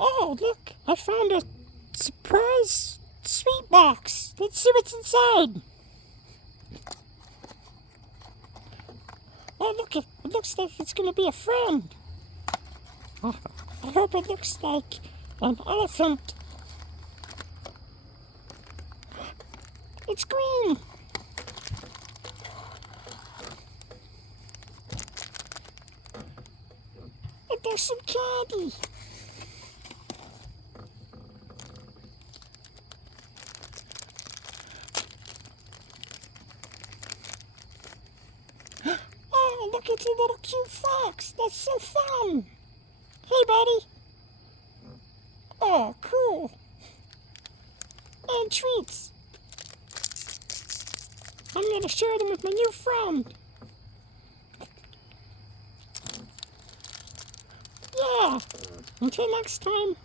Oh, look, I found a surprise sweet box. Let's see what's inside. Oh, look, it looks like it's going to be a friend. Oh, I hope it looks like an elephant. It's green. And there's some candy. Oh, look, it's a little cute fox. That's so fun. Hey, buddy. Oh, cool. And treats. I'm going to share them with my new friend. Yeah. Until next time.